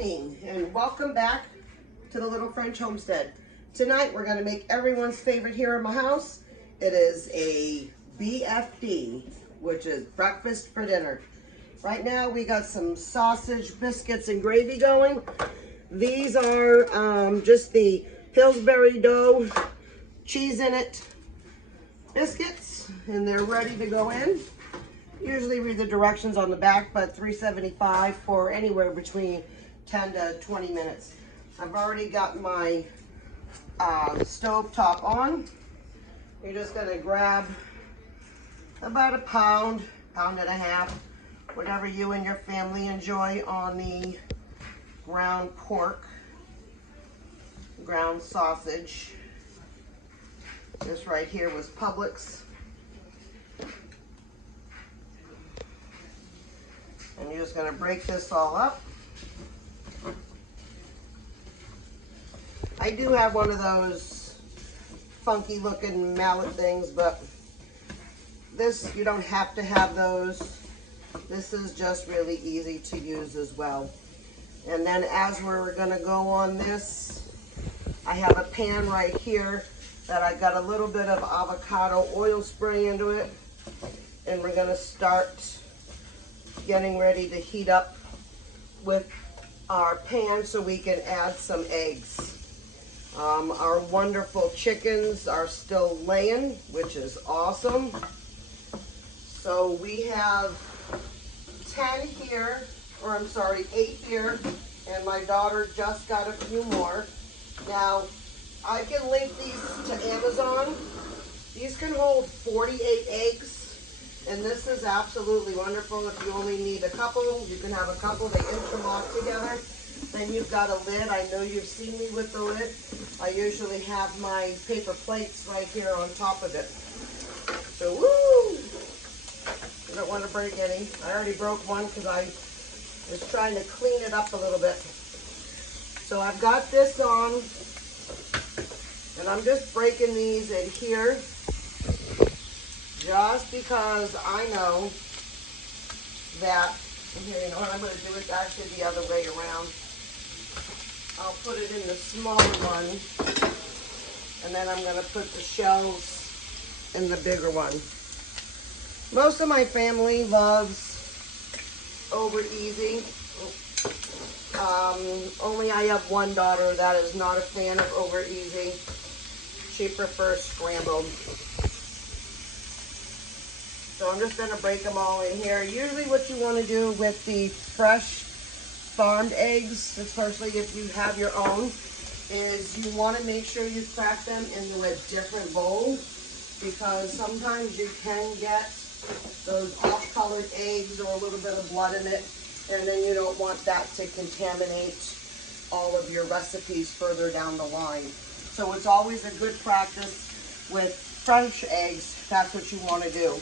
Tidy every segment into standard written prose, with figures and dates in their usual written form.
evening and welcome back to the Little French Homestead. Tonight we're going to make everyone's favorite here in my house. It is a BFD, which is breakfast for dinner. Right now we got some sausage, biscuits, and gravy going. These are just the Pillsbury dough, cheese in it biscuits, and they're ready to go in. Usually read the directions on the back, but $3.75 for anywhere between 10 to 20 minutes. I've already got my stove top on. You're just gonna grab about a pound and a half, whatever you and your family enjoy on the ground pork, ground sausage. This right here was Publix. And you're just gonna break this all up. I do have one of those funky looking mallet things, but this, you don't have to have those. This is just really easy to use as well. And then as we're gonna go on this, I have a pan right here that I got a little bit of avocado oil spray into it. And we're gonna start getting ready to heat up with our pan so we can add some eggs. Our wonderful chickens are still laying, which is awesome. So we have 10 here, or I'm sorry, 8 here, and my daughter just got a few more. Now, I can link these to Amazon. These can hold 48 eggs. And this is absolutely wonderful. If you only need a couple, you can have a couple. They interlock together. Then you've got a lid. I know you've seen me with the lid. I usually have my paper plates right here on top of it. So, woo! You don't want to break any. I already broke one because I was trying to clean it up a little bit. So I've got this on, and I'm just breaking these in here. Just because I know that, here, you know what I'm going to do? It's actually the other way around. I'll put it in the smaller one, and then I'm going to put the shells in the bigger one. Most of my family loves Over Easy. Only I have one daughter that is not a fan of Over Easy. She prefers scrambled. So I'm just going to break them all in here. Usually what you want to do with the fresh farmed eggs, especially if you have your own, is you want to make sure you crack them into a different bowl, because sometimes you can get those off-colored eggs or a little bit of blood in it, and then you don't want that to contaminate all of your recipes further down the line. So it's always a good practice with fresh eggs. That's what you want to do.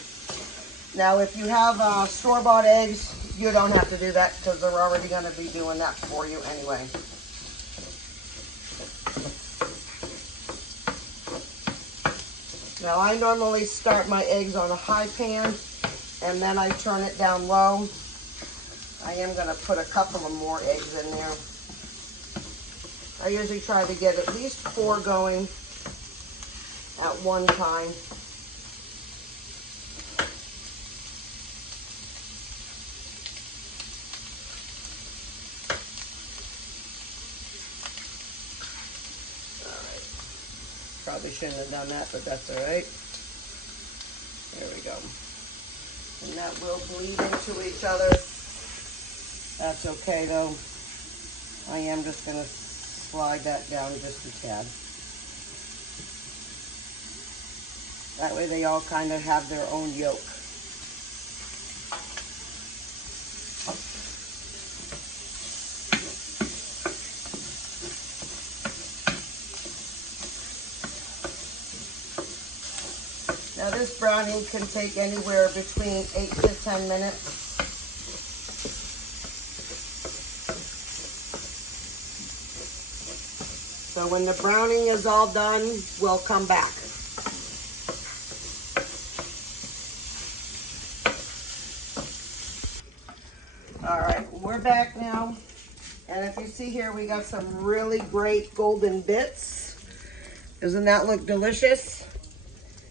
Now, if you have store-bought eggs, you don't have to do that because they're already going to be doing that for you anyway. Now, I normally start my eggs on a high pan, and then I turn it down low. I am going to put a couple of more eggs in there. I usually try to get at least 4 going at one time. Probably shouldn't have done that, but that's all right. There we go. And that will bleed into each other. That's okay though. I am just going to slide that down just a tad. That way they all kind of have their own yolk. Now this browning can take anywhere between 8 to 10 minutes. So when the browning is all done, we'll come back. All right, we're back now. And if you see here, we got some really great golden bits. Doesn't that look delicious?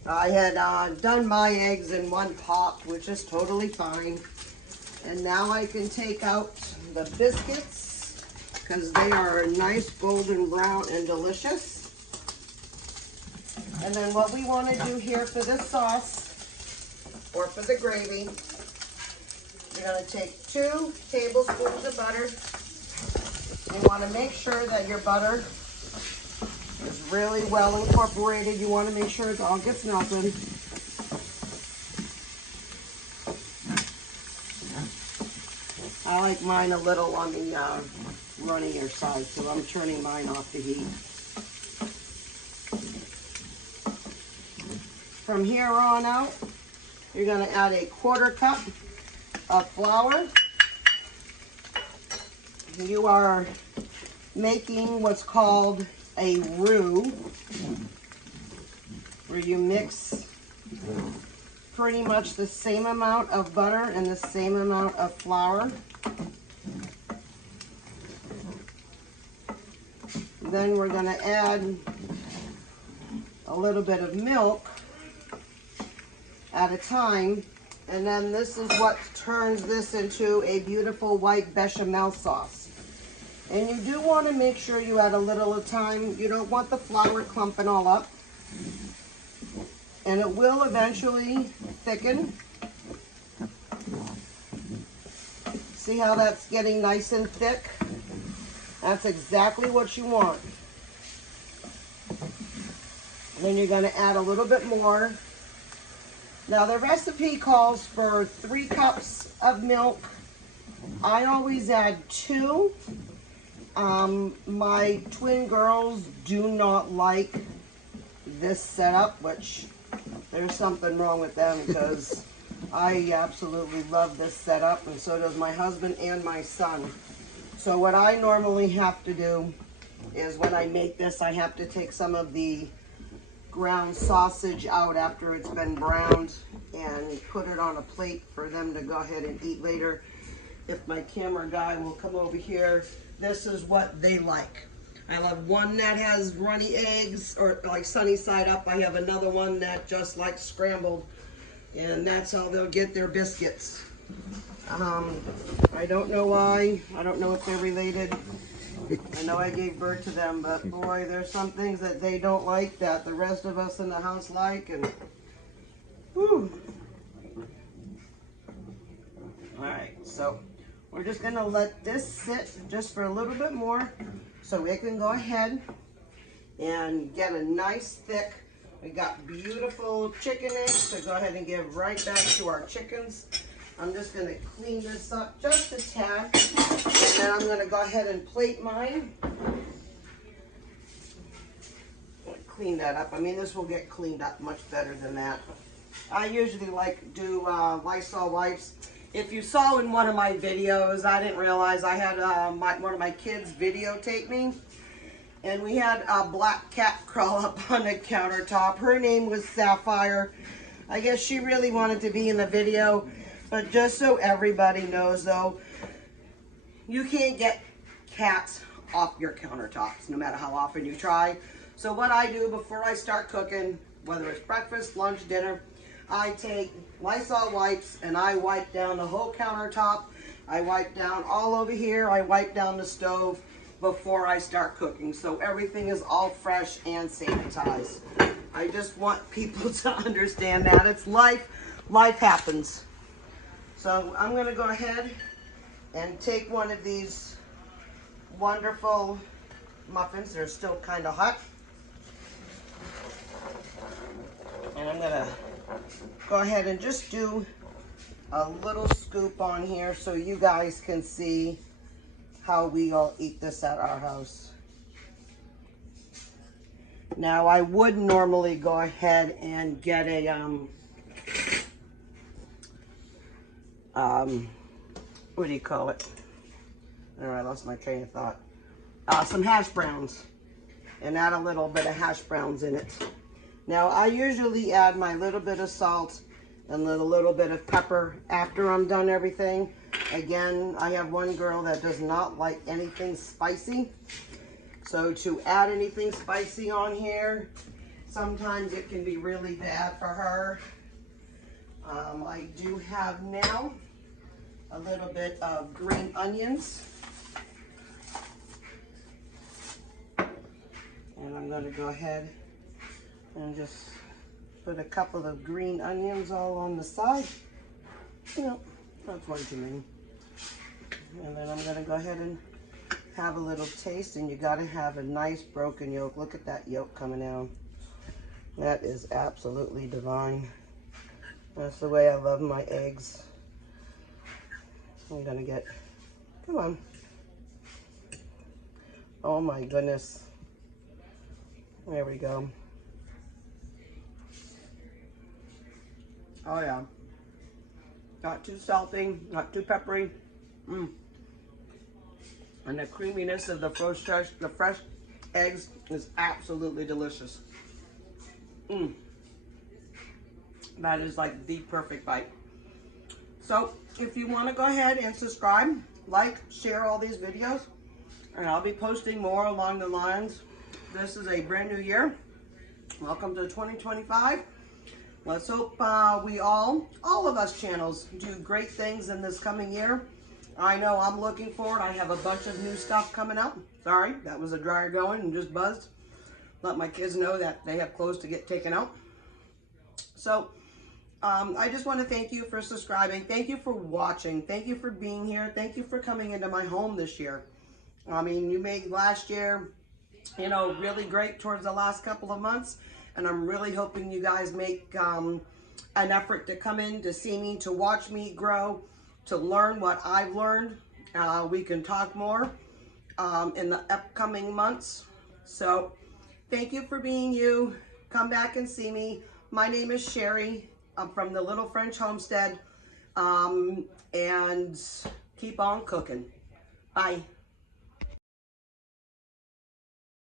I had done my eggs in one pot, which is totally fine. And now I can take out the biscuits because they are a nice golden brown and delicious. And then what we want to do here for this sauce, or for the gravy, you're going to take 2 tablespoons of butter. You want to make sure that your butter is really well incorporated. You want to make sure it all gets melted. I like mine a little on the runnier side, so I'm turning mine off the heat. From here on out, you're going to add a 1/4 cup of flour. You are making what's called a roux, where you mix pretty much the same amount of butter and the same amount of flour. Then we're going to add a little bit of milk at a time, and then this is what turns this into a beautiful white bechamel sauce. And you do want to make sure you add a little at a time. You don't want the flour clumping all up. And it will eventually thicken. See how that's getting nice and thick? That's exactly what you want. Then you're going to add a little bit more. Now the recipe calls for 3 cups of milk. I always add 2. My twin girls do not like this setup, which there's something wrong with them, because I absolutely love this setup, and so does my husband and my son. So what I normally have to do is, when I make this, I have to take some of the ground sausage out after it's been browned and put it on a plate for them to go ahead and eat later. If my camera guy will come over here, this is what they like. I love one that has runny eggs, or like sunny side up. I have another one that just likes scrambled, and that's how they'll get their biscuits. I don't know why. I don't know if they're related. I know I gave birth to them, but boy, there's some things that they don't like that the rest of us in the house like, and whew. All right, so we're just gonna let this sit just for a little bit more so we can go ahead and get a nice thick. We got beautiful chicken eggs to go ahead and give right back to our chickens. I'm just gonna clean this up just a tad, and then I'm gonna go ahead and plate mine. Clean that up. I mean, this will get cleaned up much better than that. I usually like to do Lysol wipes. If you saw in one of my videos, I didn't realize I had one of my kids videotape me, and we had a black cat crawl up on the countertop. Her name was Sapphire. I guess she really wanted to be in the video, but just so everybody knows though, you can't get cats off your countertops no matter how often you try. So what I do before I start cooking, whether it's breakfast, lunch, dinner, I take Lysol wipes and I wipe down the whole countertop. I wipe down all over here. I wipe down the stove before I start cooking, so everything is all fresh and sanitized. I just want people to understand that it's life. Life happens. So I'm going to go ahead and take one of these wonderful muffins. They're still kind of hot. And I'm going to go ahead and just do a little scoop on here so you guys can see how we all eat this at our house. Now I would normally go ahead and get a what do you call it? Oh, I lost my train of thought. Some hash browns, and add a little bit of hash browns in it. Now I usually add my little bit of salt and a little bit of pepper after I'm done everything. Again, I have one girl that does not like anything spicy. So to add anything spicy on here, sometimes it can be really bad for her. I do have now a little bit of green onions. And I'm going to go ahead and just put a couple of green onions all on the side. No, that's one too many. And then I'm going to go ahead and have a little taste, and you got to have a nice broken yolk. Look at that yolk coming out. That is absolutely divine. That's the way I love my eggs. I'm going to get, come on. Oh my goodness. There we go. Oh yeah. Not too salty, not too peppery. And the creaminess of the fresh eggs is absolutely delicious. That is like the perfect bite. So if you want to go ahead and subscribe, like, share all these videos, and I'll be posting more along the lines. This is a brand new year. Welcome to 2025. Let's hope we all of us channels do great things in this coming year. I know I'm looking forward. I have a bunch of new stuff coming up. Sorry, that was a dryer going and just buzzed. Let my kids know that they have clothes to get taken out. So I just want to thank you for subscribing. Thank you for watching. Thank you for being here. Thank you for coming into my home this year. I mean, you made last year, you know, really great towards the last couple of months. And I'm really hoping you guys make an effort to come in to see me, to watch me grow, to learn what I've learned. We can talk more in the upcoming months. So thank you for being you. Come back and see me. My name is Sherry. I'm from the Little French Homestead. And keep on cooking. Bye.